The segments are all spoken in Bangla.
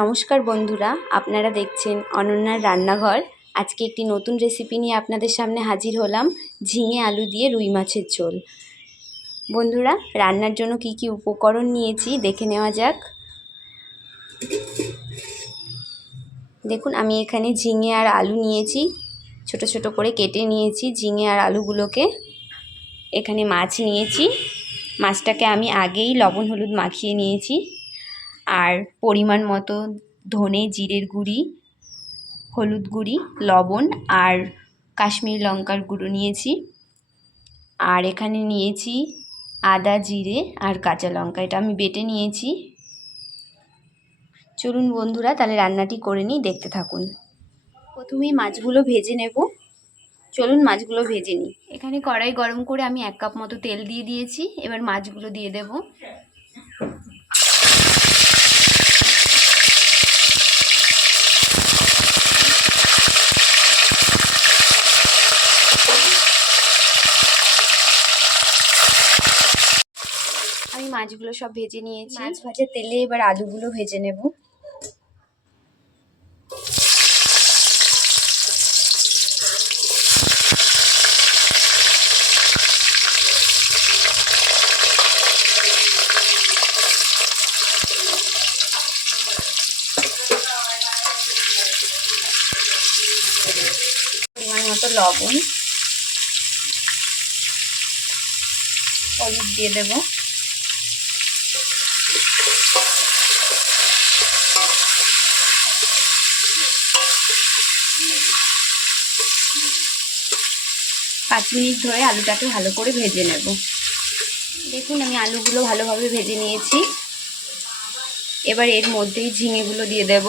নমস্কার বন্ধুরা, আপনারা দেখছেন অনন্যার রান্নাঘর। আজকে একটি নতুন রেসিপি নিয়ে আপনাদের সামনে হাজির হলাম। ঝিঙে আলু দিয়ে রুই মাছের ঝোল। বন্ধুরা, রান্নার জন্য কি কি উপকরণ নিয়েছি দেখে নেওয়া যাক। দেখুন, আমি এখানে ঝিঙে আর আলু নিয়েছি, ছোট ছোট করে কেটে নিয়েছি ঝিঙে আর আলুগুলোকে। এখানে মাছ নিয়েছি, মাছটাকে আমি আগেই লবণ হলুদ মাখিয়ে নিয়েছি। আর পরিমাণ মতো ধনে জিরের গুঁড়ি, হলুদ গুঁড়ি, লবণ আর কাশ্মীরি লঙ্কার গুঁড়ো নিয়েছি। আর এখানে নিয়েছি আদা, জিরে আর কাঁচা লঙ্কা, এটা আমি বেটে নিয়েছি। চলুন বন্ধুরা, তাহলে রান্নাটি করে নিই, দেখতে থাকুন। প্রথমেই মাছগুলো ভেজে নেব। চলুন মাছগুলো ভেজে নিই। এখানে কড়াই গরম করে আমি 1 কাপ মতো তেল দিয়ে দিয়েছি। এবার মাছগুলো দিয়ে দেব। আমি মাছগুলো সব ভেজে নিয়েছি। মাছ ভাজার তেলে এবার আলুগুলো ভেজে নেব। পরিমাণ মতো লবণ, হলুদ দিয়ে দেব। পাঁচ মিনিট ধরে আলুটাকে ভালো করে ভেজে নেব। দেখুন, আমি আলুগুলো ভালোভাবে ভেজে নিয়েছি। এবার এর মধ্যেই ঝিঙেগুলো দিয়ে দেব।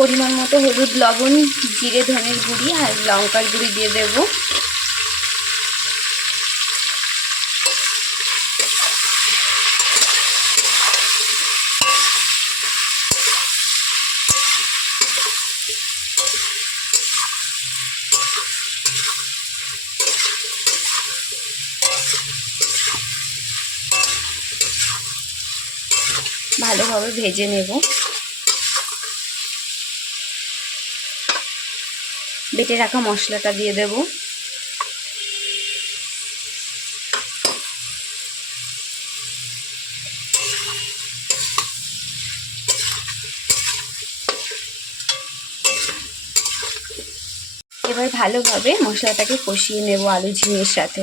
পরিমাণ মতো হলুদ, লবণ, জিরে ধনের গুঁড়ি আর লঙ্কার গুঁড়ি দিয়ে দেব। ভালোভাবে ভেজে নেব। বেটে রাখা মশলাটা দিয়ে দেব। এবার ভালোভাবে মশলাটাকে কষিয়ে নেব আলু ঝিঙের সাথে।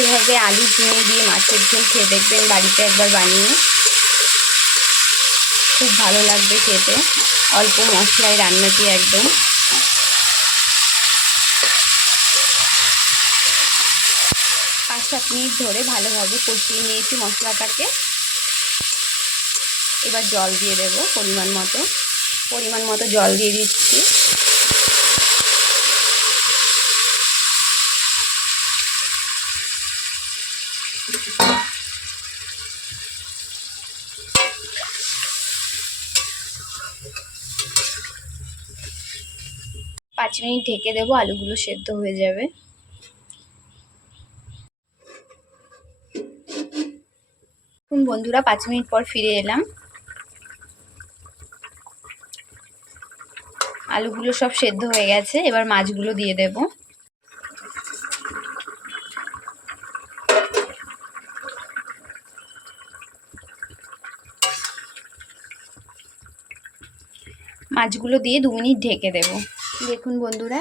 এভাবে আলু ঝিঙে দিয়ে মাছের ঝোল খেয়ে দেখবেন, বাড়িতে একবার বানিয়ে, খুব ভালো লাগবে খেতে। অল্প মশলায় রান্নাটি একদম। 5-7 মিনিট ধরে ভালোভাবে কষিয়ে নিয়েছি মশলাটাকে। এবার জল দিয়ে দেব পরিমাণ মতো জল দিয়ে দিচ্ছি। পাঁচ মিনিট ঢেকে দেবো, আলুগুলো সেদ্ধ হয়ে যাবে। বন্ধুরা, 5 মিনিট পর ফিরে এলাম। আলুগুলো সব সেদ্ধ হয়ে গেছে। এবার মাছগুলো দিয়ে দেব। মাছগুলো দিয়ে 2 মিনিট ঢেকে দেব। দেখুন বন্ধুরা,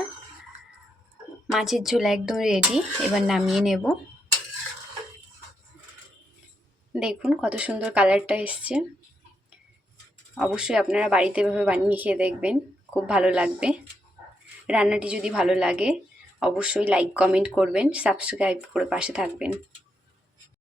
মাছের ঝোল একদম রেডি। এবার নামিয়ে নেব। দেখুন কত সুন্দর কালারটা এসছে। অবশ্যই আপনারা বাড়িতে এভাবে বানিয়ে খেয়ে দেখবেন, খুব ভালো লাগবে। রান্নাটি যদি ভালো লাগে অবশ্যই লাইক কমেন্ট করবেন, সাবস্ক্রাইব করে পাশে থাকবেন।